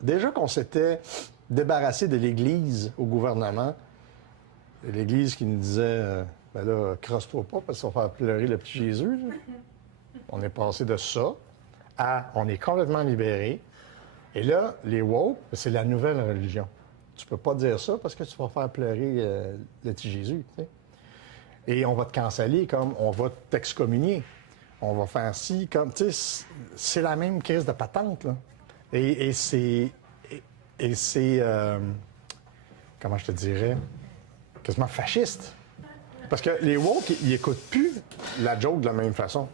Déjà qu'on s'était débarrassé de l'Église au gouvernement, l'Église qui nous disait ben là, crosse-toi pas parce qu'on va faire pleurer le petit Jésus. Là. On est passé de ça à on est complètement libéré. Et là, les woke, c'est la nouvelle religion. Tu peux pas dire ça parce que tu vas faire pleurer le petit Jésus. Tu sais. Et on va te canceller comme on va t'excommunier. On va faire ci comme. Tu sais, c'est la même crise de patente, là. Et c'est. Et c'est. Comment je te dirais? Quasiment fasciste. Parce que les woke, ils n'écoutent plus la joke de la même façon.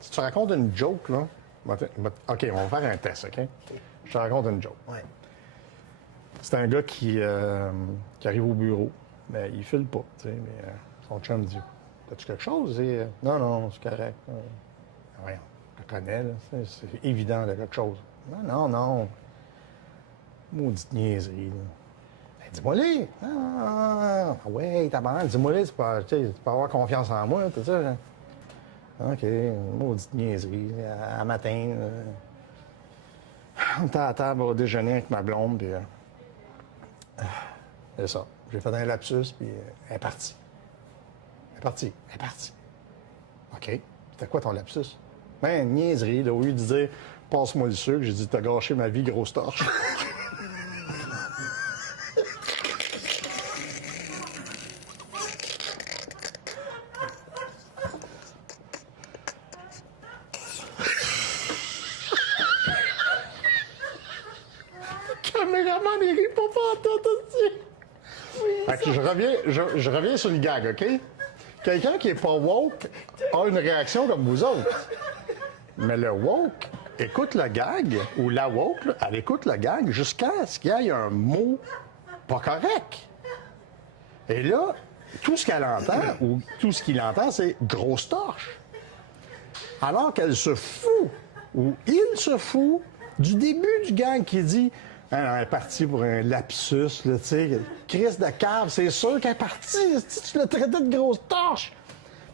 Si tu racontes une joke, là. OK, on va faire un test, OK? Je te raconte une joke. Ouais. C'est un gars qui arrive au bureau. Mais il file pas, tu sais. Mais son chum dit as-tu quelque chose? Et, non, non, c'est correct. Voyons, je le connais, là. C'est évident, là, quelque chose. Non, non, non. Maudite niaiserie, là. Ben, dis-moi-les. Ah, ouais, tabarnak, dis-moi-les, tu peux avoir confiance en moi, tout ça. Là. OK, maudite niaiserie. À matin, on était à la table au déjeuner avec ma blonde, puis c'est ça. J'ai fait un lapsus, puis elle est partie. Elle est partie. OK. C'était quoi ton lapsus? Ben, niaiserie, là, au lieu de dire passe-moi le sucre, j'ai dit t'as gâché ma vie, grosse torche. Caméraman, il rit pas tout aussi. Fait que je reviens sur le gag, OK? Quelqu'un qui est pas woke a une réaction comme vous autres. Mais le woke écoute le gag, ou la woke, là, elle écoute le gag jusqu'à ce qu'il y ait un mot pas correct. Et là, tout ce qu'elle entend, ou tout ce qu'il entend, c'est grosse torche. Alors qu'elle se fout, ou il se fout, du début du gag qui dit elle est partie pour un lapsus, là, tu sais, crise de cave, c'est sûr qu'elle est partie, tu l'as traité de grosse torche.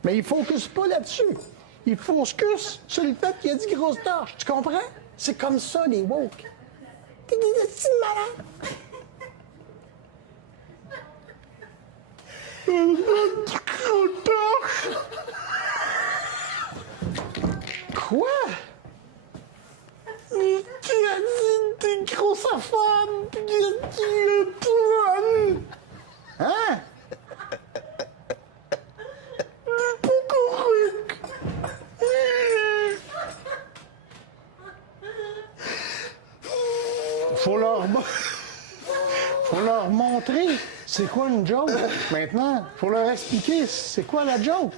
Mais il focus pas là-dessus. Il focus sur le fait qu'il a dit grosse torche. Tu comprends? C'est comme ça, les woke. T'es des petits malades. Grosse torche! Quoi? Mais tu as dit des grosses affaires, puis tu es tout. Hein? Faut leur montrer c'est quoi une joke. Maintenant, faut leur expliquer c'est quoi la joke.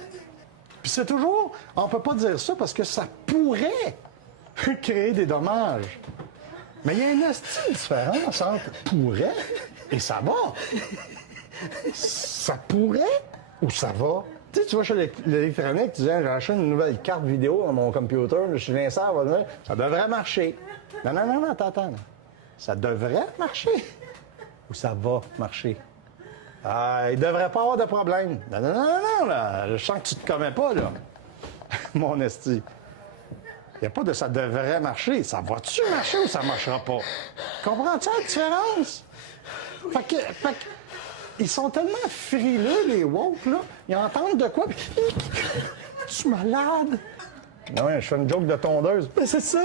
Puis c'est toujours, on peut pas dire ça parce que ça pourrait créer des dommages. Mais il y a une astuce différence entre pourrait et ça va. Ça pourrait ou ça va. Tu sais, tu vas chez l'électronique, tu dis, j'ai acheté une nouvelle carte vidéo dans mon computer, je suis Vincent, ça devrait marcher. Non, non, non, non, attends. Ça devrait marcher ou ça va marcher? Ah, il devrait pas avoir de problème. Non, non, non, non, là. Je sens que tu te commets pas, là. Mon esti. Il n'y a pas de ça devrait marcher. Ça va-tu marcher ou ça marchera pas? Comprends-tu la différence? Fait que, ils sont tellement frileux, les woke, là. Ils entendent de quoi, puis je suis malade. Non, je fais une joke de tondeuse. Mais c'est ça!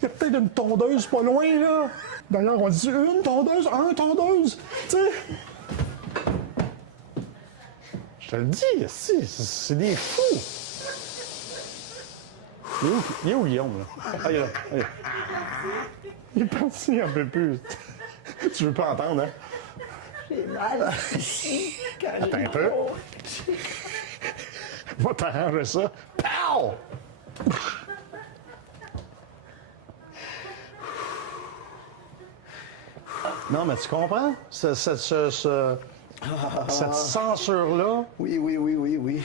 Il y a peut-être une tondeuse pas loin, là. D'ailleurs, on dit une tondeuse, un tondeuse. Tu sais. Je te le dis, si, c'est des fous. Il est où Guillaume, là? Ah, il est là. Il est parti un peu plus. Tu veux pas entendre, hein? J'ai mal. Attends un peu. Va t'arranger ça. Pow! Non, mais tu comprends? Cette censure-là. Oui.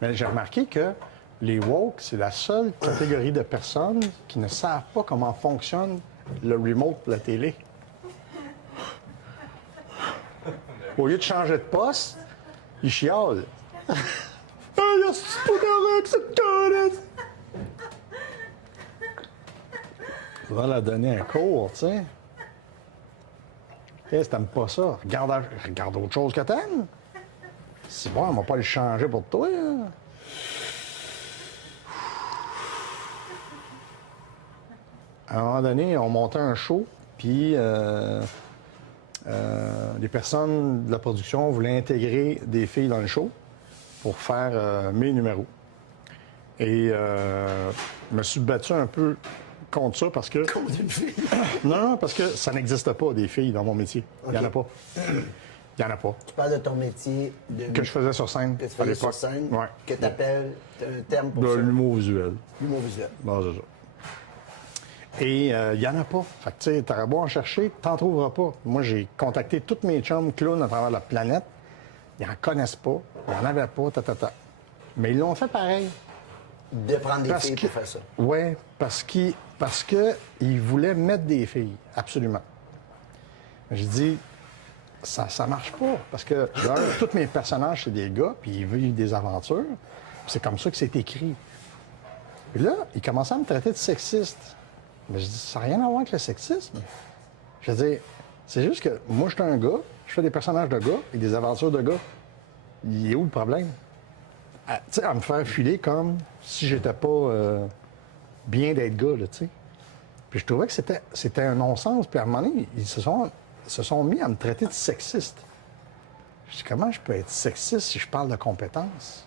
Mais j'ai remarqué que les woke, c'est la seule catégorie de personnes qui ne savent pas comment fonctionne le remote pour la télé. Au lieu de changer de poste, ils chialent. Ah, c'est pas correct, c'est correct. Va la donner un cours, tu sais. Qu'est-ce que t'aimes pas ça? Regarde autre chose que t'aimes. C'est bon, on va pas le changer pour toi. Hein. À un moment donné, on montait un show, puis les personnes de la production voulaient intégrer des filles dans le show pour faire mes numéros. Et je me suis battu un peu contre ça parce que... Contre une fille. Non, parce que ça n'existe pas, des filles dans mon métier. Il n'y en a pas. Il n'y en a pas. Tu parles de ton métier Que je faisais sur scène que tu à faisais sur l'époque. scène, Ouais. que tu appelles un terme pour De ça. l'humour visuel. L'humour visuel. Bon, c'est ça. Et il n'y en a pas. Fait que, tu sais, t'auras beau en chercher, t'en trouveras pas. Moi, j'ai contacté tous mes chums clowns à travers la planète. Ils n'en connaissent pas. Ils n'en avaient pas, Mais ils l'ont fait pareil. De prendre des Parce filles que- pour faire ça. Oui, parce qu'ils voulaient mettre des filles, absolument. J'ai dit, ça marche pas, parce que tous mes personnages, c'est des gars, puis ils vivent des aventures, puis c'est comme ça que c'est écrit. Puis là, ils commençaient à me traiter de sexiste. Mais je dis, ça n'a rien à voir avec le sexisme. Je veux dire, c'est juste que moi, je suis un gars, je fais des personnages de gars et des aventures de gars. Il est où le problème? Tu sais, à me faire filer comme si j'étais pas bien d'être gars, là, tu sais. Puis je trouvais que c'était un non-sens. Puis à un moment donné, ils se sont mis à me traiter de sexiste. Je dis, comment je peux être sexiste si je parle de compétences?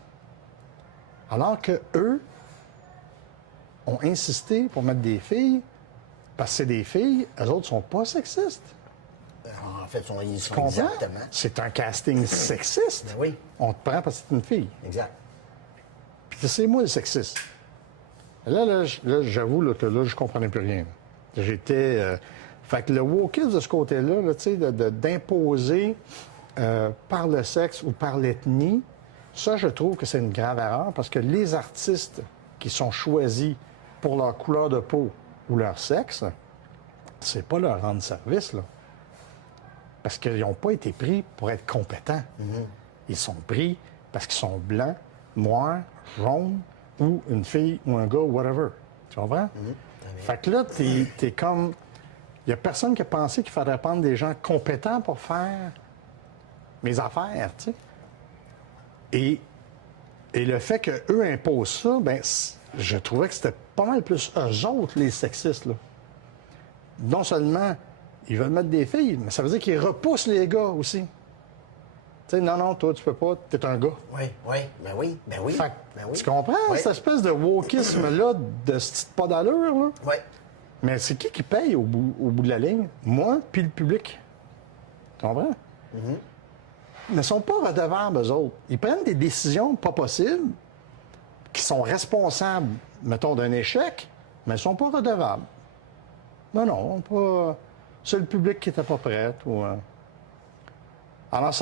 Alors que eux ont insisté pour mettre des filles, parce que c'est des filles, eux autres sont pas sexistes. En fait, ils sont Comprends? exactement. C'est un casting sexiste. Ben oui, On te prend parce que c'est une fille. exact. Puis c'est moi le sexiste. Là, j'avoue là, que là, je comprenais plus rien. J'étais... Fait que le wokisme de ce côté-là, là, tu sais, d'imposer par le sexe ou par l'ethnie, ça, je trouve que c'est une grave erreur parce que les artistes qui sont choisis pour leur couleur de peau ou leur sexe, c'est pas leur rendre service, là. Parce qu'ils n'ont pas été pris pour être compétents. Ils sont pris parce qu'ils sont blancs, noirs, jaunes, ou une fille ou un gars, whatever. Tu comprends? Fait que là, t'es comme... Il n'y a personne qui a pensé qu'il faudrait prendre des gens compétents pour faire mes affaires, tu sais. Et le fait qu'eux imposent ça, ben, je trouvais que c'était pas mal plus eux autres, les sexistes, là. Non seulement ils veulent mettre des filles, mais ça veut dire qu'ils repoussent les gars aussi. Tu sais, non, toi, tu peux pas, t'es un gars. Oui, ben oui. Fait que, Ben oui. tu comprends, Oui. cette espèce de wokisme-là, de ce petit pas d'allure, là? Oui. Mais c'est qui paye au bout de la ligne? Moi, puis le public. Tu comprends? Mais ils ne sont pas redevables, eux autres. Ils prennent des décisions pas possibles, qui sont responsables, mettons, d'un échec, mais ils ne sont pas redevables. Non, pas... C'est le public qui n'était pas prêt. Ou, Alors,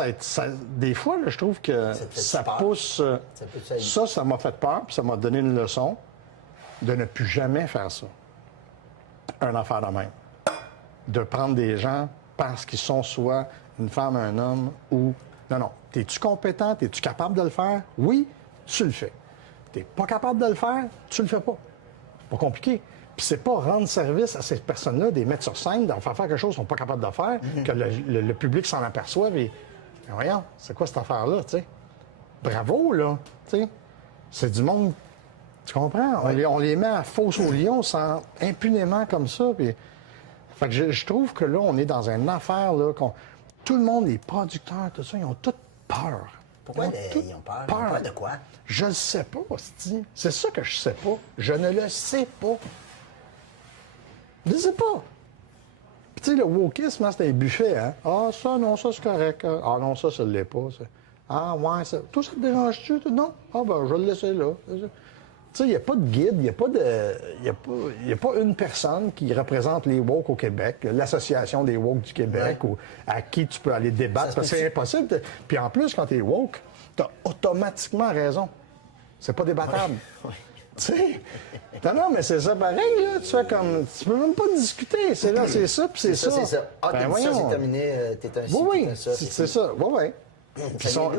des fois, là, je trouve que Ça te fait ça peur. pousse... Ça peut être- ça m'a fait peur, puis ça m'a donné une leçon de ne plus jamais faire ça. Un affaire de même. De prendre des gens parce qu'ils sont soit une femme, un homme ou... Non. T'es-tu compétent? T'es-tu capable de le faire? Oui, tu le fais. T'es pas capable de le faire? Tu le fais pas. C'est pas compliqué. Puis c'est pas rendre service à ces personnes-là, des mettre sur scène, d'en faire quelque chose qu'ils sont pas capables de faire, que le public s'en aperçoive et... Ben voyons, c'est quoi cette affaire-là, tu sais? Bravo, là, tu sais? C'est du monde... Tu comprends? On les met à fosse au lion sans impunément comme ça. Puis... Fait que je trouve que là, on est dans une affaire, là, tout le monde, les producteurs, tout ça, ils ont tous peur. Pourquoi tous ils ont peur? Ils ont peur de quoi? Je le sais pas, hostie. C'est ça que je sais pas. Je ne le sais pas. Je ne sais pas. Puis tu sais, le wokisme, hein, c'est un buffet, hein? Ah, ça, non, ça, c'est correct. Ah, non, ça ne l'est pas. Ça. Ah, ouais, ça. Toi, ça te dérange-tu? Non? Ah, ben, je vais le laisser là. Tu sais, il n'y a pas de guide, il n'y a pas de. Il y a pas une personne qui représente les woke au Québec, l'association des woke du Québec, ou à qui tu peux aller débattre, Ça se parce que c'est impossible. Puis en plus, quand tu es woke, tu as automatiquement raison. C'est pas débattable. Oui. Tu sais? Non, mais c'est ça pareil, là. Tu fais comme. Tu peux même pas discuter. C'est là, c'est ça, puis c'est ça. C'est ça. Ah, Ben, t'as dit ça, voyons. c'est terminé. T'es un ci, Oui, t'es un ça. c'est ça. Oui. vient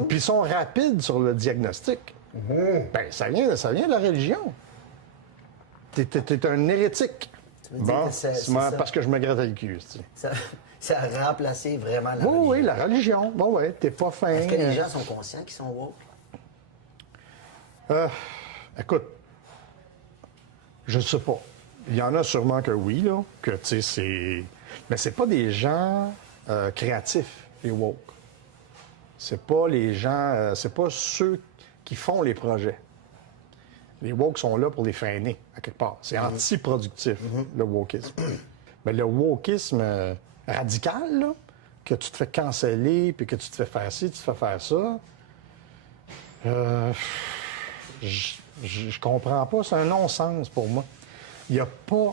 Puis ils sont rapides sur le diagnostic. Ben, ça vient de la religion. T'es un hérétique. Tu veux dire Bon, que c'est moi, ça. parce que je me grattais le cul, tu sais. Ça a remplacé vraiment la Oui, religion. oui, la religion. Bon, oui, t'es pas fin. Est-ce que les gens sont conscients qu'ils sont woke? Écoute, je ne sais pas. Il y en a sûrement que oui, là, que, tu sais, c'est... Mais c'est pas des gens créatifs, les woke. C'est pas les gens... c'est pas ceux qui font les projets. Les woke sont là pour les freiner, à quelque part. C'est anti-productif, le wokisme. Mais le wokisme radical, là, que tu te fais canceller, puis que tu te fais faire ci, tu te fais faire ça, je comprends pas. C'est un non-sens pour moi. Il n'y a pas...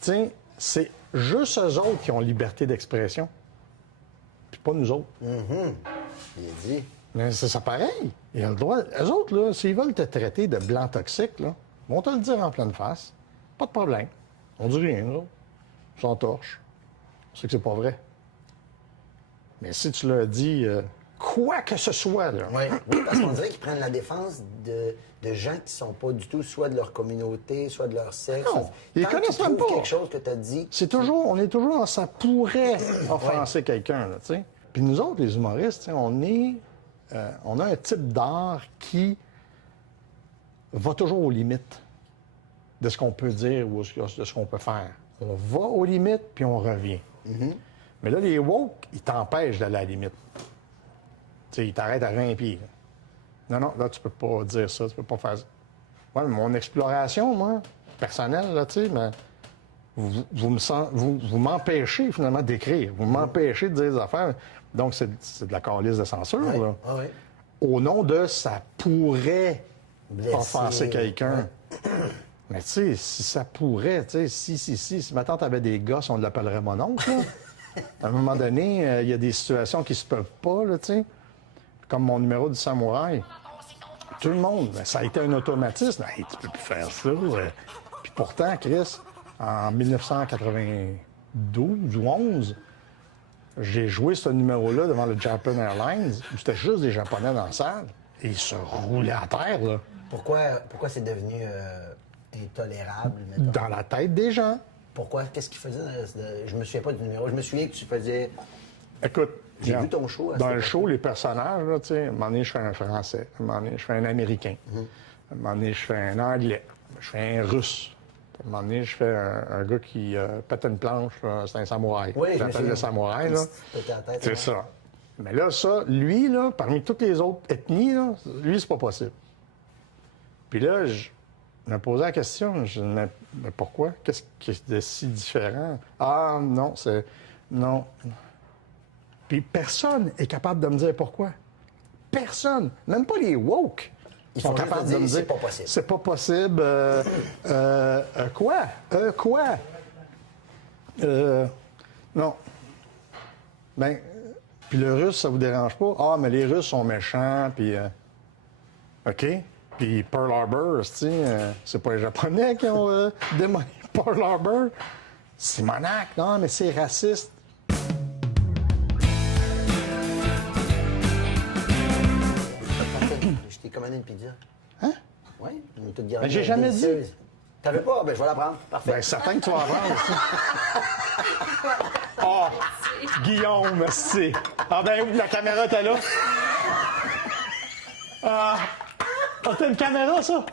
Tu sais, c'est juste eux autres qui ont liberté d'expression, puis pas nous autres. Il a dit. Mais c'est ça pareil. Ils ont le droit. Eux autres, là, s'ils veulent te traiter de blanc toxique, là, ils vont te le dire en pleine face. Pas de problème. On dit rien, nous autres. Ils sont torches. On sait que c'est pas vrai. Mais si tu leur dis quoi que ce soit, là. Oui, parce qu'on dirait qu'ils prennent la défense de gens qui sont pas du tout soit de leur communauté, soit de leur sexe. Non, ils Quand connaissent tu même trouves pas. quelque chose que tu as dit. On est toujours dans ça pourrait offenser quelqu'un, là, tu sais. Puis nous autres, les humoristes, tu sais, on a un type d'art qui va toujours aux limites de ce qu'on peut dire ou de ce qu'on peut faire. On va aux limites, puis on revient. Mais là, les woke, ils t'empêchent d'aller à la limite. Tu sais, ils t'arrêtent à 20 pieds. Là. Non, là, tu peux pas dire ça, tu peux pas faire ça. Ouais, mais mon exploration, moi, personnelle, là, tu sais, mais vous m'empêchez, finalement, d'écrire. Vous m'empêchez de dire des affaires. Donc, c'est de la calice de censure, là. Oui. Au nom de ça pourrait Blesser, offenser quelqu'un. Mais tu sais, si ça pourrait, tu sais, si ma tante avait des gosses, on l'appellerait mon oncle, là. À un moment donné, il y a des situations qui se peuvent pas, là, tu sais. Comme mon numéro du samouraï. Tout le monde, ça a été un automatisme. Hey, tu peux plus faire ça. Puis pourtant, Chris, en 1992 ou 11, j'ai joué ce numéro-là devant le Japan Airlines, où c'était juste des Japonais dans la salle, et ils se roulaient à terre, là. Pourquoi c'est devenu intolérable, mettons? Dans la tête des gens. Pourquoi? Qu'est-ce qu'il faisait? Je me souviens pas du numéro. Je me souviens que tu faisais... Écoute, J'ai vu ton show. Dans le show, les personnages, là, tu sais, à un moment donné, je fais un Français, à un moment donné, je fais un Américain, à un moment donné, je fais un Anglais, je fais un Russe. À un moment donné, je fais un gars qui pète une planche, là, c'est un samouraï. Oui, J'appelle le samouraï, là. C'est ça. Mais là, ça, lui, là, parmi toutes les autres ethnies, là, lui, c'est pas possible. Puis là, je me posais la question, je me disais, mais pourquoi? Qu'est-ce qui est de si différent? Ah, non, c'est... Non. Puis personne est capable de me dire pourquoi. Personne. Même pas les woke. Ils sont capables de me dire... C'est pas possible. C'est pas possible. Quoi? Quoi? Non. Ben, puis le russe, ça vous dérange pas? Ah, mais les Russes sont méchants, puis... OK. Puis Pearl Harbor, c'est pas les Japonais qui ont démoli Pearl Harbor. C'est Monac, non, mais c'est raciste. Je t'ai commandé une pizza. Hein? Oui, une toute garnie. Mais j'ai jamais dit. T'avais pas? Ben, je vais la prendre. Parfait. Bien, certain que tu vas en prendre aussi. Oh! Guillaume, merci. Ah ben, la caméra, t'es là? Ah! T'as une caméra, ça?